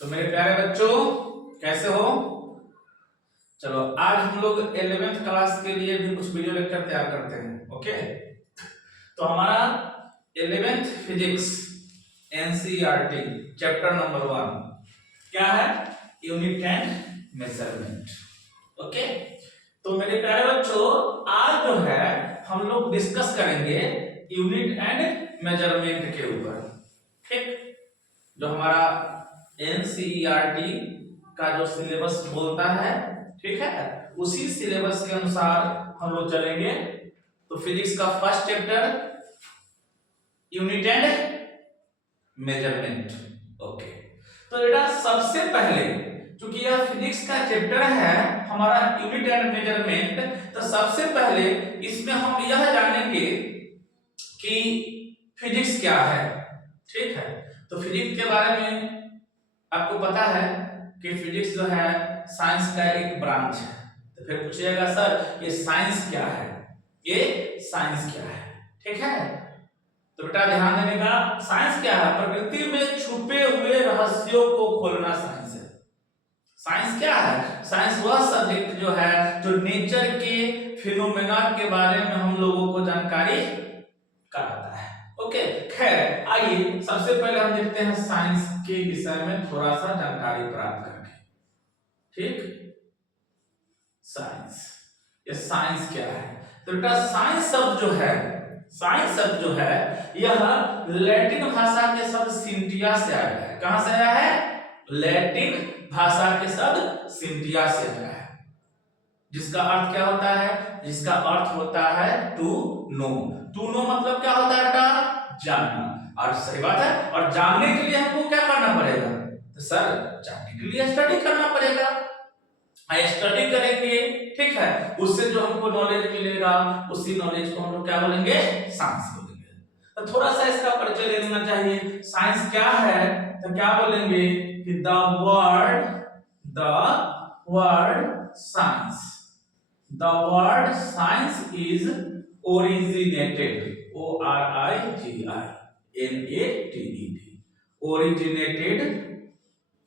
तो मेरे प्यारे बच्चों कैसे हो? चलो आज हम लोग 11th क्लास के लिए भी कुछ वीडियो लेक्चर तैयार करते हैं। ओके, तो हमारा 11th physics NCERT chapter number 1 क्या है? Unit and measurement. ओके, तो मेरे प्यारे बच्चों आज जो है हम लोग डिस्कस करेंगे यूनिट एंड मेजरमेंट के ऊपर। ठीक, जो हमारा एनसीईआरटी का जो सिलेबस बोलता है, ठीक है, उसी सिलेबस के अनुसार हम लोग चलेंगे। तो फिजिक्स का first chapter unit and measurement. Okay, तो बेटा सबसे पहले क्योंकि यह फिजिक्स का चैप्टर है हमारा यूनिट एंड मेजरमेंट, तो सबसे पहले इसमें हम यह जानेंगे कि फिजिक्स क्या है। ठीक है, तो फिजिक्स के बारे में आपको पता है कि फिजिक्स जो है साइंस का एक ब्रांच है। तो फिर पूछिएगा सर ये साइंस क्या है, ये साइंस क्या है? ठीक है, तो बेटा ध्यान देने का, साइंस क्या है? प्रकृति में छुपे हुए रहस्यों को खोलना साइंस है। साइंस क्या है? साइंस वह सब्जेक्ट जो है जो नेचर के फिनोमेना के बारे में हम लोगों को जानकारी कराता है। ओके, खैर आइए सबसे पहले हम देखते हैं साइंस के विषय में थोड़ा सा जानकारी प्राप्त करके। ठीक, साइंस, ये साइंस क्या है? तो बेटा साइंस शब्द जो है, साइंस शब्द जो है यह लैटिन भाषा के शब्द सिंटिया से आया है। कहां से आया है? लैटिन भाषा के शब्द सिंटिया से आया है, जिसका अर्थ क्या होता है? जिसका अर्थ होता है टू नो। टू नो मतलब क्या होता है बेटा? जानना। और सही बात है, और जानने के लिए हमको क्या करना पड़ेगा? तो सर जानने के लिए स्टडी करना पड़ेगा। स्टडी करेंगे, ठीक है, उससे जो हमको नॉलेज मिलेगा उसी नॉलेज को हम लोग क्या बोलेंगे? साइंस बोलेंगे। तो थोड़ा सा इसका परिचय ले लेना चाहिए। साइंस क्या है? तो क्या बोलेंगे कि the word science, the word science is originated, originated, originated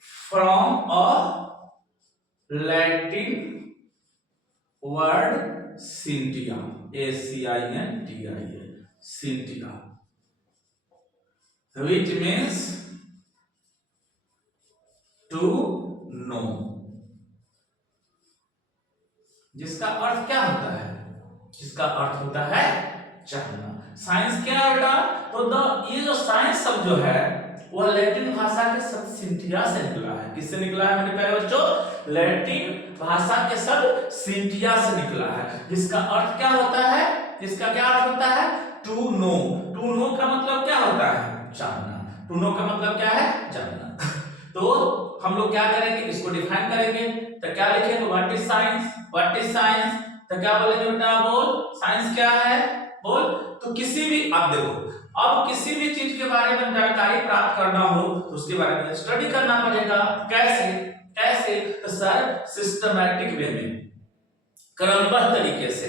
from a Latin word scientia, scintia, scientia, which means to know, जिसका अर्थ क्या होता है? जिसका अर्थ होता है जानना। साइंस क्या है बेटा? तो ये जो साइंस शब्द जो है वह लैटिन भाषा के शब्द सिंटिया से निकला है। किससे निकला है मेरे प्यारे बच्चों? लैटिन भाषा के शब्द सिंटिया से निकला है, जिसका अर्थ क्या होता है? जिसका क्या अर्थ होता है? To know. टू नो का मतलब क्या होता है? जानना। टू नो का मतलब क्या है? जानना। तो हम लोग क्या करेंगे? इसको डिफाइन करेंगे। तो क्या लिखेंगे? What is science? What is science? तो क्या बोलेंगे बेटा? बोल, साइंस क्या है? बोल। तो किसी भी, आप देखो, अब किसी भी चीज के बारे में जानकारी प्राप्त करना हो तो उसके बारे में स्टडी करना पड़ेगा। कैसे? कैसे? तो सर सिस्टमैटिक वे में, क्रमबद्ध तरीके से।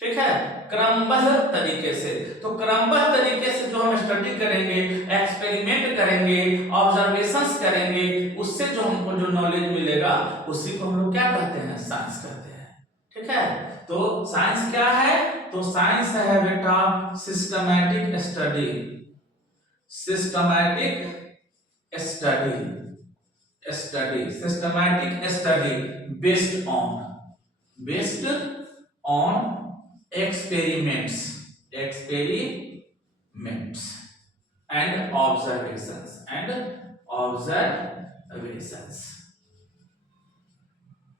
ठीक है, क्रमबद्ध तरीके से। तो क्रमबद्ध तरीके से जो हम स्टडी करेंगे, एक्सपेरिमेंट करेंगे, ऑब्जर्वेशंस करेंगे, उससे जो हमको जो नॉलेज मिलेगा उसी को हम लोग क्या कहते हैं? साइंस कहते हैं। ठीक है, तो साइंस क्या है? तो साइंस है बेटा systematic study, systematic study, study, systematic study based on experiments and observations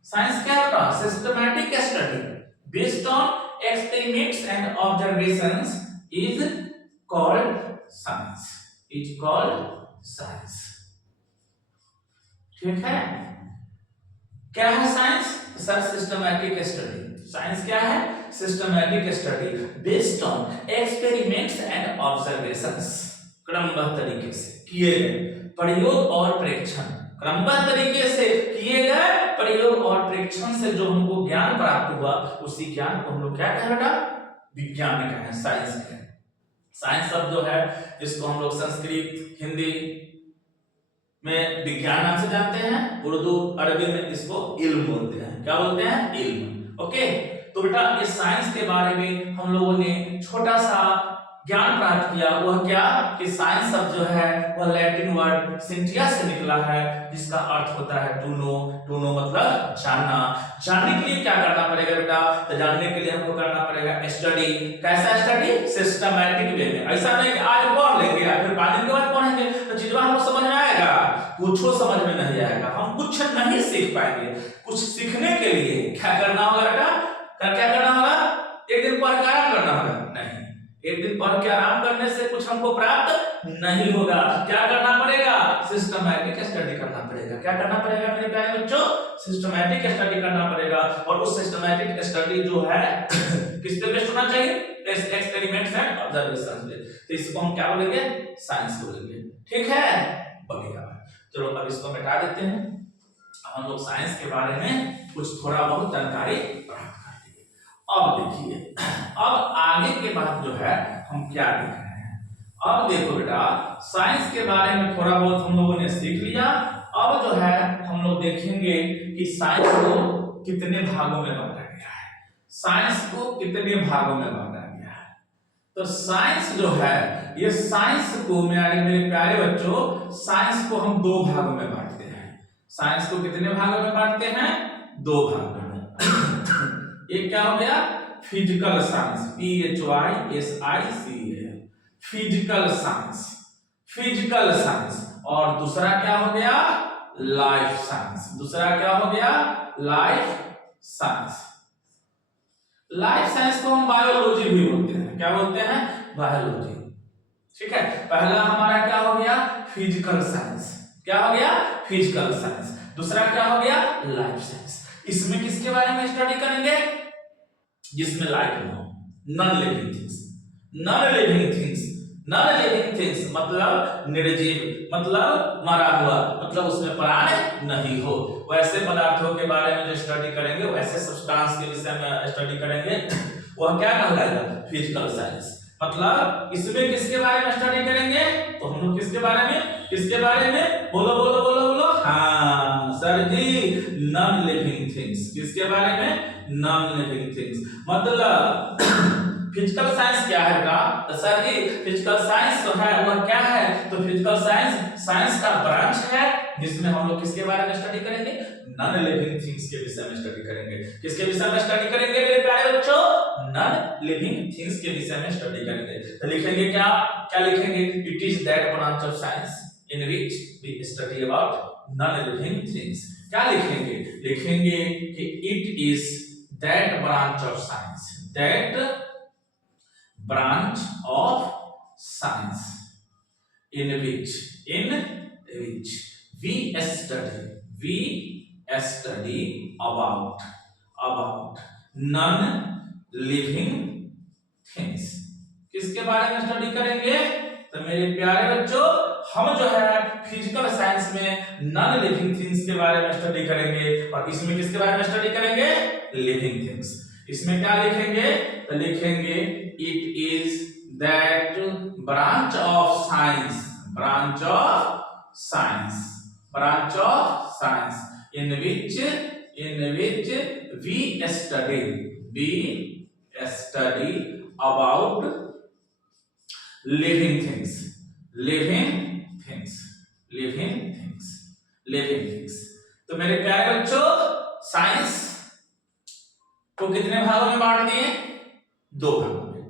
science क्या है? Systematic study based on experiments and observations is called science. ठीक है, क्या है science? Sir systematic study. Science क्या है? Systematic study based on experiments and observations, क्रमबद्ध तरीके से किए गए प्रयोग और प्रेक्षण, क्रमबद्ध तरीके से किए गए प्रयोग और प्रेक्षण से जो हमको ज्ञान प्राप्त हुआ उसी ज्ञान को हम लोग क्या कहें बेटा? विज्ञान में कहें, साइंस में। साइंस शब्द जो है इसको हम लोग संस्कृत, हिंदी में विज्ञान नाम से जानते हैं, उर्दू अरबी में इसको इल्म बोलते हैं। क्या बोलते हैं? इल्म। ओके, तो बेटा इस साइंस के बारे में हम लोगों ने छोटा सा ज्ञान प्राप्त किया। वह क्या कि साइंस शब्द जो है वह लैटिन वर्ड सिंटिया से निकला है, जिसका अर्थ होता है टू नो। टू नो मतलब जानना। जानने के लिए क्या करना पड़ेगा बेटा? तो जानने के लिए हमको करना पड़ेगा स्टडी। कैसा स्टडी? सिस्टमैटिक वे में। ऐसा नहीं कि आज पढ़ लेंगे या फिर 5 दिन के बाद पढ़ेंगे तो चीजवा हमको समझ में आएगा? कुछ समझ में नहीं आएगा, हम कुछ नहीं सीख पाएंगे। कुछ सीखने के लिए क्या करना होगा बेटा? क्या करना होगा? एक दिन पढ़ के आराम करना होगा? नहीं, एक दिन पढ़ के आराम करने से कुछ हमको प्राप्त नहीं होगा। क्या करना पड़ेगा? सिस्टमैटिक स्टडी करना पड़ेगा। क्या करना पड़ेगा मेरे प्यारे बच्चों? सिस्टमैटिक स्टडी करना पड़ेगा। और उस सिस्टमैटिक स्टडी जो है किस पे बेस्ड होना चाहिए? एक्सपेरिमेंट्स एंड ऑब्जर्वेशन पे। तो इसको हम क्या बोलेंगे? साइंस बोलेंगे। ठीक है, बढ़िया। चलो अब इसको मिटा देते हैं। हम लोग साइंस के बारे में कुछ थोड़ा बहुत जानकारी प्राप्त कर लेंगे। अब देखिए, अब आगे के बाद जो है हम क्या देख रहे हैं। अब देखो बेटा, साइंस के बारे में थोड़ा बहुत हम लोगों ने सीख लिया। अब जो है हम लोग देखेंगे कि साइंस को कितने भागों में बांटा गया है। साइंस को कितने भागों में बांटा गया है? तो साइंस जो है, ये साइंस को मेरे प्यारे बच्चों, साइंस को हम 2 भागों में बांटते हैं। साइंस को कितने भागों में बांटते हैं? 2 भागों में। एक क्या हो गया? Physical science, PHYSICA, physical science, physical science. और दूसरा क्या हो गया? Life science. दूसरा क्या हो गया? Life science. लाइफ साइंस को हम बायोलॉजी भी बोलते हैं। क्या बोलते हैं? बायोलॉजी। ठीक है, पहला हमारा क्या हो गया? Physical science. क्या हो गया? Physical science. दूसरा क्या हो गया? Life science. इसमें किसके बारे में स्टडी करेंगे? जिसमें लाइफ हो, non living things. Non living things, non living things मतलब निर्जीव, मतलब मरा हुआ, मतलब उसमें प्राण नहीं हो, वैसे पदार्थों के बारे में जो स्टडी करेंगे, वैसे सब्सटेंस के विषय में स्टडी करेंगे, वह क्या कहलाएगा? Physical science. मतलब इसमें किसके बारे में स्टडी करेंगे? तो हम लोग किसके बारे में? किसके बारे में? बोलो बोलो बोलो बोलो। हाँ सर जी, नॉन लिविंग थिंग्स। किसके बारे में? Non living things. मतलब फिजिकल साइंस क्या है बेटा? तो सर जी फिजिकल साइंस तो है, वह क्या है? तो फिजिकल साइंस साइंस का ब्रांच है, जिसमें हम लोग किसके बारे में स्टडी करेंगे? नॉन लिविंग थिंग्स के विषय में स्टडी करेंगे। किसके विषय में स्टडी करेंगे मेरे प्यारे बच्चों? नॉन लिविंग थिंग्स के विषय में स्टडी करेंगे। तो लिखेंगे क्या? क्या लिखेंगे? It is that branch of science in which we study about non living things. क्या लिखेंगे? लिखेंगे कि it is that branch of science, that branch of science in which we study about non-living things। किसके बारे में study करेंगे? तो मेरे प्यारे बच्चों, हम जो है फिजिकल साइंस में नॉन लिविंग थिंग्स के बारे में स्टडी करेंगे, और इसमें किसके बारे में स्टडी करेंगे? Living things. इसमें क्या लिखेंगे? तो लिखेंगे it is that branch of science, branch of science, branch of science in which we study about living things, living things, living things, living things। तो मेरे प्यारे बच्चों, साइंस को कितने भागों में बांट दिए? 2 भागों में।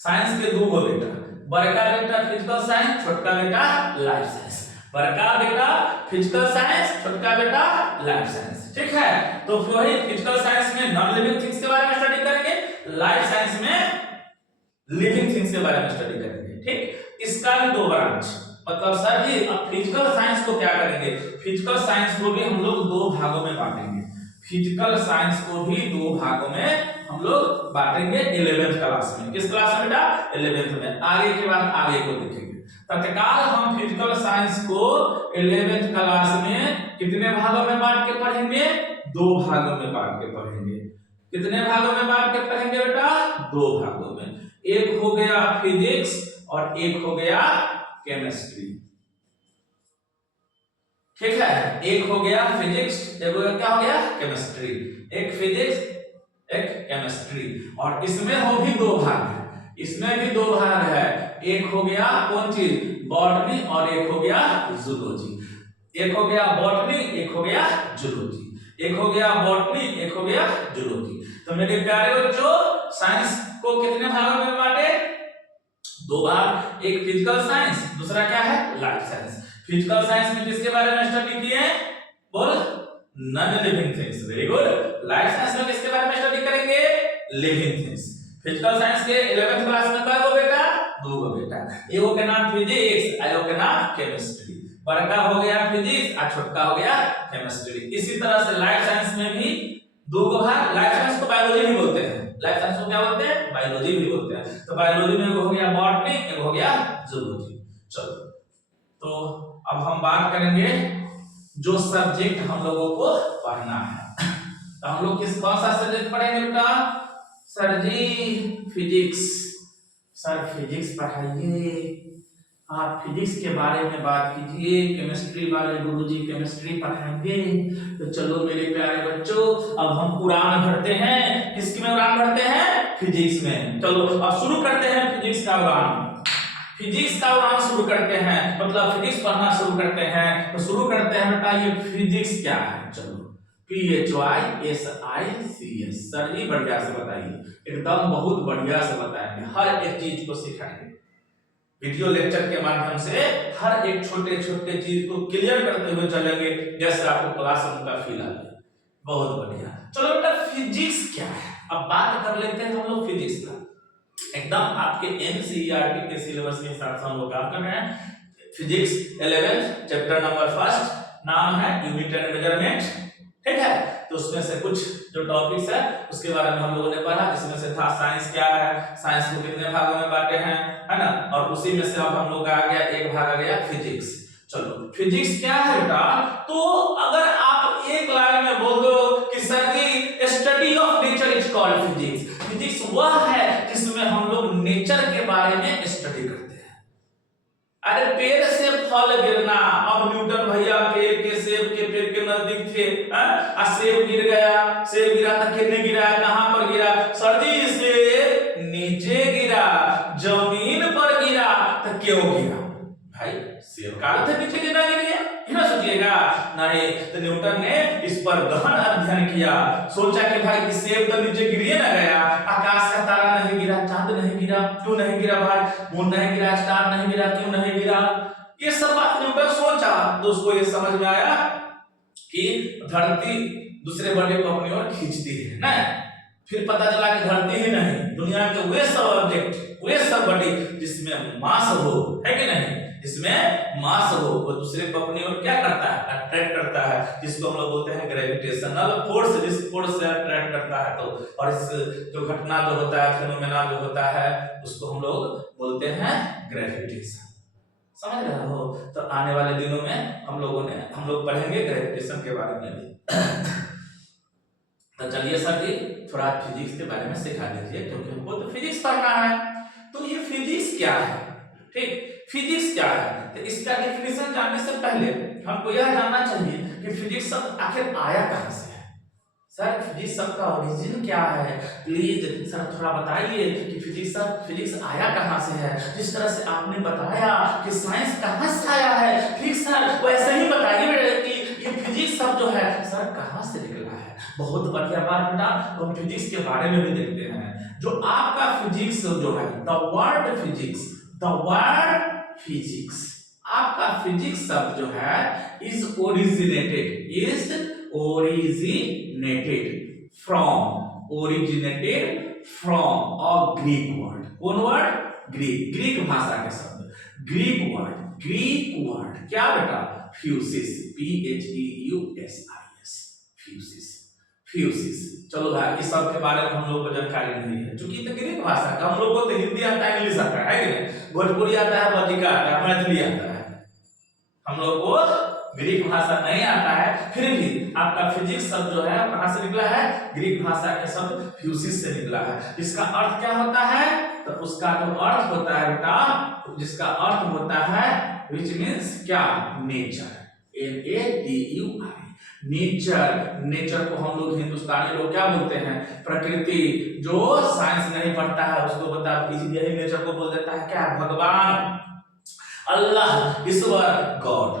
साइंस के 2 बेटा, बड़का बेटा फिजिकल साइंस, छोटका बेटा लाइफ साइंस। बड़का बेटा फिजिकल साइंस, छोटका बेटा लाइफ साइंस। ठीक है, तो वही फिजिकल साइंस में नॉन लिविंग थिंग्स के बारे में स्टडी करेंगे, लाइफ साइंस में लिविंग थिंग्स के बारे में स्टडी करेंगे। ठीक, इसका भी 2 ब्रांच। मतलब सर जी अब फिजिकल साइंस को क्या करेंगे? फिजिकल साइंस को भी हम लोग 2 भागों में बांटेंगे। फिजिकल साइंस को भी 2 भागों में हम लोग बांटेंगे 11th क्लास में। किस क्लास में बेटा? 11th में। आगे के बाद आगे को देखेंगे। तत्काल हम फिजिकल साइंस को 11th क्लास में कितने भागों में बांट के पढ़ेंगे? 2 भागों में बांट के पढ़ेंगे। कितने भागों में बांट के पढ़ेंगे बेटा? 2 भागों में। एक हो गया फिजिक्स और एक हो गया केमिस्ट्री। ठीक है, एक हो गया फिजिक्स, एक हो गया क्या हो गया केमिस्ट्री, एक फिजिक्स एक केमिस्ट्री, और इसमें हो भी दो भाग है, इसमें भी दो भाग है, एक हो गया कौन चीज बॉटनी और एक हो गया जूलॉजी, एक हो गया बॉटनी एक हो गया जूलॉजी, एक हो गया बॉटनी एक हो गया जूलॉजी। तो मेरे प्यारे बच्चों साइंस को कितने भागों में बांटे, दो भाग, एक फिजिकल साइंस दूसरा क्या है लाइफ साइंस। फिजिकल साइंस में किसके बारे में स्टडी किए हैं, बोल non living things, very good. Life science में किसके बारे में स्टडी करेंगे, लिविंग थिंग्स। फिजिकल साइंस के 11th क्लास में कय गो बेटा, दो गो बेटा, एगो के नाम फिजिक्स एगो के नाम केमिस्ट्री, बड़का हो गया फिजिक्स और छोटका हो गया केमिस्ट्री। इसी तरह से लाइफ साइंस में भी दो गो भाग, लाइफ साइंस को बायोलॉजी भी बोलते हैं, लाइफ साइंस को क्या बोलते हैं, बायोलॉजी भी बोलते हैं। तो बायोलॉजी में हो गया बॉटनी एक हो गया जूलॉजी। चलो तो अब हम बात करेंगे जो सब्जेक्ट हम लोगों को पढ़ना है। तो हम लोग किस कौन सा सब्जेक्ट पढ़ेंगे बेटा, सर जी फिजिक्स, सर फिजिक्स पढ़ाइए, आप फिजिक्स के बारे में बात कीजिए, केमिस्ट्री वाले गुरुजी केमिस्ट्री पढ़ाएंगे। तो चलो मेरे प्यारे बच्चों अब हम उड़ान भरते हैं, किसकी में उड़ान भरते हैं, फिजिक्स में। चलो अब शुरू करते हैं फिजिक्स का उड़ान, फिजिक्स का उड़ान शुरू करते हैं, मतलब फिजिक्स पढ़ना शुरू करते हैं। तो शुरू करते हैं बेटा, ये फिजिक्स क्या है, चलो PHYSICS, सर जी बढ़िया से बताइए, एकदम बहुत बढ़िया से बताएंगे, हर एक चीज को सिखाएंगे, वीडियो लेक्चर के माध्यम से हर एक छोटे छोटे चीज को क्लियर करते हुए चलेंगे, जैसे आपको क्लासरूम का फील आ जाए। बहुत बढ़िया, चलो बेटा फिजिक्स क्या है, अब बात कर लेते हैं हम लोग फिजिक्स का, एकदम आपके NCERT के सिलेबस के हिसाब से हम लोग काम कर रहे हैं। फिजिक्स 11th चैप्टर नंबर 1 नाम है यूनिट एंड मेजरमेंट, ठीक है। तो उसमें से कुछ जो टॉपिक्स है उसके बारे में हम लोगों ने पढ़ा, इसमें से था साइंस क्या है, साइंस को कितने भागों में बांटे हैं, है ना, और उसी में से अब हम लोग का आ गया एक भाग आ गया फिजिक्स। चलो फिजिक्स क्या है बेटा, तो अगर आप एक लाइन में बोल दो कि sir ji study of nature is called physics, physics वह है जिसमें हम लोग नेचर के बारे में स्टडी करते हैं। अरे पेड़ से फल गिरना, अब न्यूटन भैया पेड़ के सेब के पेड़ के नजदीक थे, सेब गिर गया, सेब गिरा तो कितने गिरा, कहां पर गिरा, सर जी से नीचे गिरा, जमीन पर गिरा, तो क्यों गिरा भाई, सेब का अर्थ नीचे गिरना गिर गया, ना सोचिएगा नहीं। तो न्यूटन ने इस पर गहन अध्ययन किया, सोचा कि भाई सेब तो नीचे गिरिए ना गया, आकाश का तारा नहीं गिरा, चांद नहीं गिरा, क्यों नहीं गिरा भाई, मून नहीं गिरा, स्टार नहीं गिरा, क्यों नहीं गिरा, ये सब बात न्यूटन सोचा। तो उसको ये समझ में आया कि धरती दूसरे बड़े को अपनी ओर खींचती है ना, फिर पता चला कि धरती ही नहीं, दुनिया के वे सब ऑब्जेक्ट, वे सब बड़ी जिसमें मास हो, है कि नहीं, जिसमें मास हो वो दूसरे को अपनी ओर क्या करता है, अट्रैक्ट करता है, जिसको हम लोग बोलते हैं ग्रेविटेशनल फोर्स, जिस फोर्स से अट्रैक्ट करता है। तो और इस जो घटना जो होता है, फिनोमेना जो होता है, उसको हम लोग बोलते हैं ग्रेविटेशन, समझ रहे हो। तो आने वाले दिनों में हम लोग पढ़ेंगे ग्रेविटेशन के बारे में भी। तो चलिए सर जी थोड़ा फिजिक्स के बारे में सिखा दीजिए, क्योंकि हमको तो फिजिक्स पढ़ना है। तो ये फिजिक्स क्या है, ठीक, फिजिक्स क्या है, तो इसका डेफिनेशन जानने से पहले हमको यह जानना चाहिए कि फिजिक्स शब्द आखिर आया कहां से है। सर फिजिक्स शब्द का ओरिजिन क्या है, प्लीज सर थोड़ा बताइए कि फिजिक्स आया कहां से है। जिस तरह से आपने बताया कि साइंस कहां से आया है, ठीक सर वैसे ही बताइए कि ये फिजिक्स शब्द जो है सर कहां से निकला है। बहुत बढ़िया बात बेटा, तो हम फिजिक्स के बारे में भी देखते हैं। जो आपका फिजिक्स जो है, द वर्ड फिजिक्स, आपका फिजिक्स शब्द जो है is originated from a Greek word, कौन वर्ड, ग्रीक भाषा के शब्द, ग्रीक वर्ड क्या बेटा, फ्यूसिस, फ्यूसिस। चलो भाई इस सब के बारे में हम लोग को जानकारी नहीं है, क्योंकि तो ग्रीक भाषा का, हम लोग को तो हिंदी आता है, इंग्लिश आता है कि नहीं, भोजपुरी आता है, बजिका आता है, मैथिली आता है, हम लोग को ग्रीक भाषा नहीं आता है। फिर भी आपका फिजिक्स शब्द जो है कहां से निकला है, ग्रीक भाषा के शब्द फ्यूसिस से निकला है। इसका अर्थ क्या होता है, तो उसका जो अर्थ होता है बेटा, जिसका अर्थ होता है which means क्या, नेचर, NATURE, नेचर। नेचर को हम लोग हिंदुस्तानी लोग क्या बोलते हैं? प्रकृति। जो साइंस नहीं पढ़ता है उसको बता यही नेचर को बोल देता है क्या? भगवान, अल्लाह, ईश्वर, गॉड।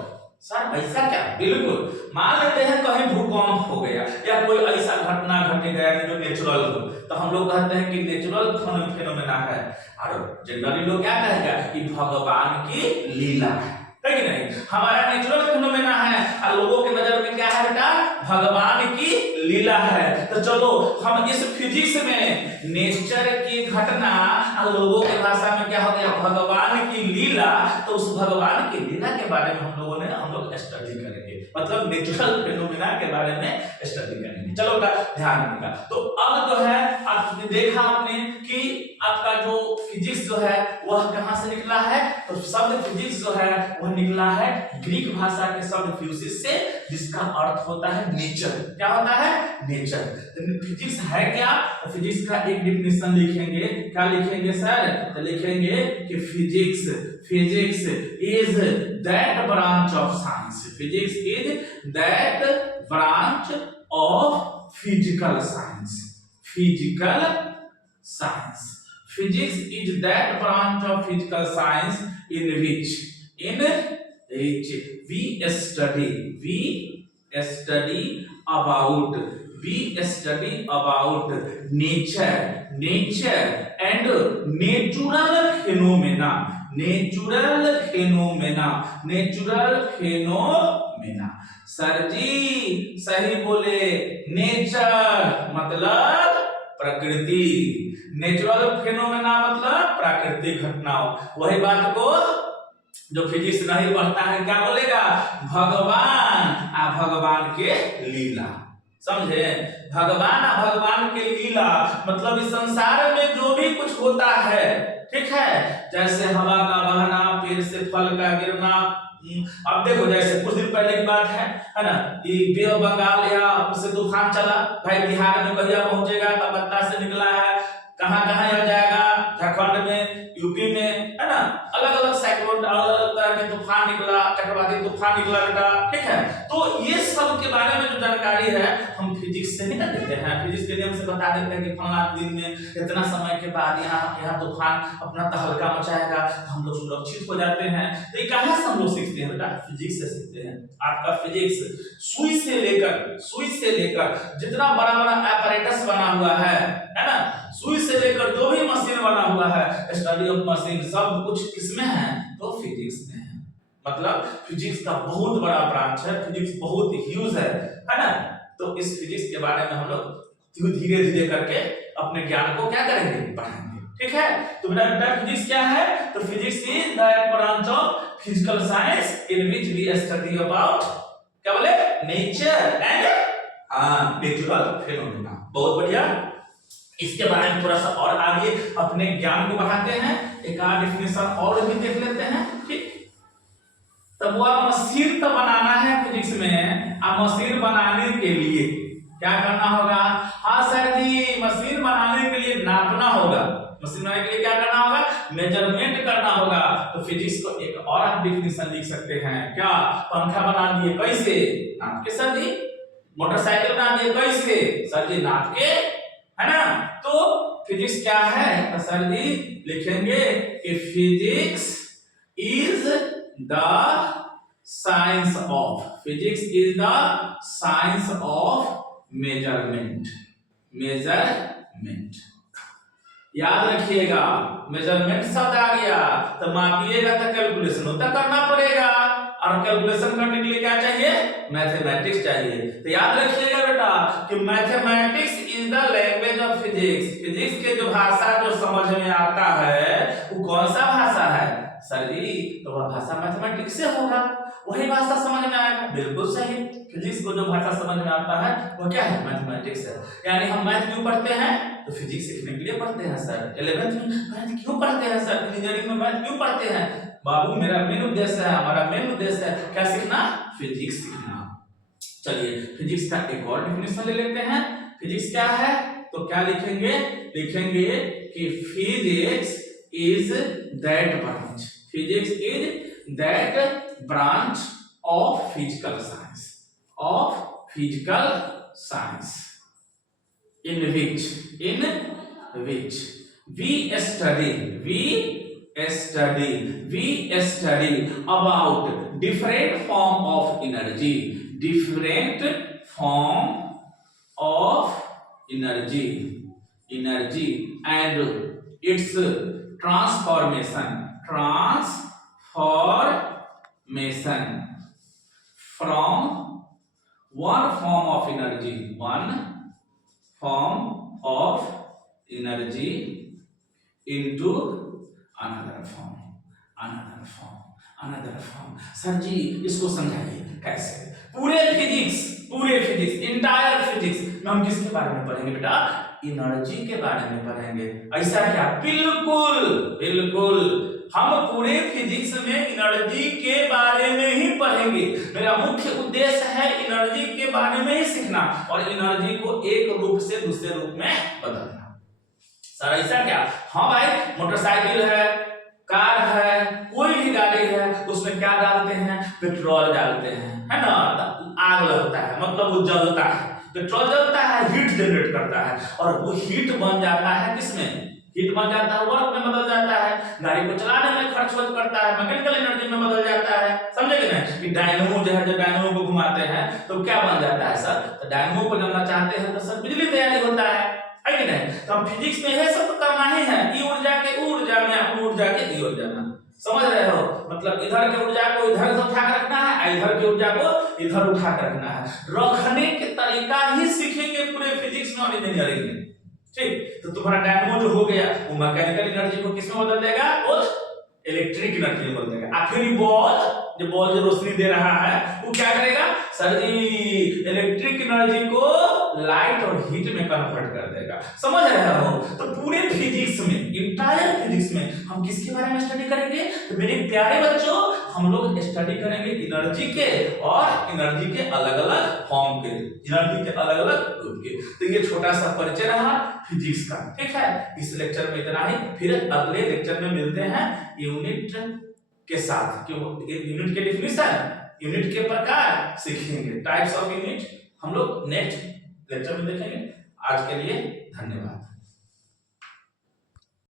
सर ऐसा क्या? बिल्कुल। मान लेते हैं कहीं भूकंप हो गया या कोई ऐसा घटना घट गया जो नेचुरल हो, तो हम लोग कहते हैं कि नेचुरल फिनोमेना है। और जनरली लोग क्या कहेगा कि भगवान की लीला है कि नहीं? हमारा नेचुरल फिनोमेना है और लोगों के नजर में क्या है बेटा? भगवान की लीला है। तो चलो हम इस फिजिक्स में नेचर की घटना और लोगों की भाषा में क्या हो गया? भगवान की लीला। तो उस भगवान की लीला के बारे में हम लोग स्टडी करेंगे, मतलब नेचुरल फिनोमेना के बारे में स्टडी करेंगे। चलो ध्यान रखिएगा। तो अब जो है आपने देखा आपने कि आपका जो फिजिक्स जो है वह कहां से निकला है? तो शब्द फिजिक्स जो है वह निकला है ग्रीक भाषा के शब्द फ्यूसिस से, जिसका अर्थ होता है नेचर। क्या होता है? नेचर। तो फिजिक्स है क्या? तो फिजिक्स का एक डेफिनेशन लिखेंगे। क्या लिखेंगे सर? तो लिखेंगे कि physics is that branch of science. Physics is that branch of physical science. Physical science. Physics is that branch of physical science in which we study about nature and natural phenomena। Sir जी सही बोले। Nature मतलब प्रकृति, natural phenomena मतलब प्राकृतिक घटनाओं। वही बात को जो फिजिक्स नहीं पढ़ता है क्या बोलेगा? भगवान आ भगवान के लीला। समझे? भगवान आ भगवान के लीला मतलब इस संसार में जो भी कुछ होता है, ठीक है, जैसे हवा का बहना, पेड़ से फल का गिरना। अब देखो जैसे कुछ दिन पहले की बात है ना, ये बे ऑफ बंगाल या उससे तूफान चला, भाई बिहार में कहिया पहुंचेगा? कलकत्ता से निकला है, कहां कहां आ जाएगा? झारखंड में, यूपी में, है ना, अलग अलग साइक्लोन, अलग अलग तरह के तूफान निकला, चक्रवाती तूफान निकला बेटा, ठीक है। तो ये सब के बारे में जो जानकारी है हम फिजिक्स से ही ना देते हैं। फिजिक्स के नियम से बता देते हैं कि फलाना दिन में इतना समय के बाद यहाँ तूफान अपना तहलका मचाएगा, हम लोग सुरक्षित हो जाते हैं। तो ये कहां से हम लोग सीखते हैं बेटा? फिजिक्स से सीखते हैं। आपका फिजिक्स सुई से लेकर जितना बड़ा बड़ा apparatus बना हुआ है ना, सुई से लेकर जो भी मशीन बना हुआ है, स्टडी ऑफ मशीन, सब कुछ किसमें है? तो फिजिक्स में है। मतलब फिजिक्स का बहुत बड़ा ब्रांच है, फिजिक्स बहुत ह्यूज है ना। तो इस फिजिक्स के बारे में हम लोग धीरे धीरे करके अपने ज्ञान को क्या करेंगे? बढ़ाएंगे, ठीक है। तो बेटा फिजिक्स क्या है? तो physics is that branch of physical science in which we study about क्या बोले? Nature and natural phenomena. बहुत बढ़िया। इसके बारे में थोड़ा सा और आगे अपने ज्ञान को बढ़ाते हैं, एक आध डेफिनेशन और भी देख लेते हैं, ठीक। तब वो मशीन तो बनाना है फिजिक्स में, अब मशीन बनाने के लिए क्या करना होगा? हाँ सर जी, मशीन बनाने के लिए नापना होगा। मशीन बनाने के लिए क्या करना होगा? मेजरमेंट करना होगा। तो फिजिक्स को एक और आप डेफिनेशन लिख सकते हैं। क्या? पंखा बना दिए कैसे? नाप के सर जी। मोटरसाइकिल बना दिए कैसे? सर जी नाप के, है ना। तो फिजिक्स क्या है? तो सर जी लिखेंगे कि physics is the science of measurement. याद रखिएगा, मेजरमेंट शब्द आ गया तो मापिएगा तो कैलकुलेशन तो करना पड़ेगा, और कैलकुलेशन करने के लिए क्या चाहिए? मैथमेटिक्स चाहिए। तो याद रखिएगा बेटा कि mathematics is the language of physics. Physics के जो भाषा जो समझ में आता है वो कौन सा भाषा है? सर जी तो वह भाषा मैथमेटिक्स से होगा, वही भाषा समझ में आएगा। बिल्कुल सही। फिजिक्स को जो भाषा समझ में आता है वो क्या है? मैथमेटिक्स है। यानी हम मैथ क्यों पढ़ते हैं? तो फिजिक्स सीखने के लिए पढ़ते हैं सर। 11th में मैथ क्यों पढ़ते हैं सर? इंजीनियरिंग में मैथ क्यों पढ़ते हैं? बाबू मेरा मेन उद्देश्य है, हमारा मेन उद्देश्य है क्या सीखना? फिजिक्स सीखना। चलिए फिजिक्स का एक और डेफिनेशन ले लेते हैं। फिजिक्स क्या है? तो क्या लिखेंगे? लिखेंगे कि physics is that branch of physical science, of physical science, in which we study about different form of energy, and its transformation from one form of energy into another form. Sir जी इसको समझाइए कैसे? पूरे physics entire physics में हम किसके बारे में पढ़ेंगे बेटा? एनर्जी के बारे में पढ़ेंगे। ऐसा क्या? बिल्कुल हम पूरे फिजिक्स में एनर्जी के बारे में ही पढ़ेंगे। मेरा मुख्य उद्देश्य है एनर्जी के बारे में ही सीखना और एनर्जी को एक रूप से दूसरे रूप में बदलना। सर ऐसा क्या? हाँ भाई, मोटरसाइकिल है, कार है, कोई भी गाड़ी है, उसमें क्या डालते हैं? पेट्रोल डालते हैं, है ना? आग लगता है, मतलब वो जलता है, पेट्रोल जलता है, हीट जनरेट करता है और वो हीट बन जाता है किसमें? हीट बन जाता है वर्क में बदल जाता है, गाड़ी को चलाने में खर्च करता है, मैकेनिकल एनर्जी में बदल जाता है। समझे कि नहीं? कि डायनेमो जो है, जब डायनेमो को घुमाते हैं तो क्या बन जाता है सर? तो डायनेमो को जलना चाहते हैं तो सर बिजली तैयारी होता है कि नहीं? तो हम फिजिक्स में ये सब करना ही है, ई ऊर्जा के ऊर्जा में अपनी ऊर्जा के ई ऊर्जा में। समझ रहे हो? मतलब इधर के ऊर्जा को इधर से उठा कर रखना है, इधर के ऊर्जा को इधर उठा कर रखना है। रखने के तरीका ही सीखेंगे पूरे फिजिक्स में और इंजीनियरिंग में। ठीक, तो तुम्हारा डायनेमो जो हो गया वो मैकेनिकल एनर्जी को किसमें बदल देगा? वो इलेक्ट्रिक एनर्जी में बदल देगा। आखिर बॉल जो रोशनी दे रहा है वो क्या करेगा? सर जी इलेक्ट्रिक एनर्जी को लाइट और हीट में कन्वर्ट कर देगा। समझ रहे हो? तो पूरे फिजिक्स में, इंटायर फिजिक्स में हम किसके बारे में स्टडी करेंगे? तो मेरे प्यारे बच्चों, हम लोग स्टडी करेंगे एनर्जी के और एनर्जी के अलग-अलग फॉर्म के, एनर्जी के अलग-अलग रूप के। तो ये छोटा सा परिचय रहा फिजिक्स का। ठीक है, इस लेक्चर में इतना ही, फिर अगले लेक्चर में मिलते हैं यूनिट के साथ। क्यों? यूनिट के डेफिनेशन, यूनिट के प्रकार सीखेंगे, टाइप्स ऑफ यूनिट हम लोग नेक्स्ट लेक्चर में देखेंगे। आज के लिए धन्यवाद।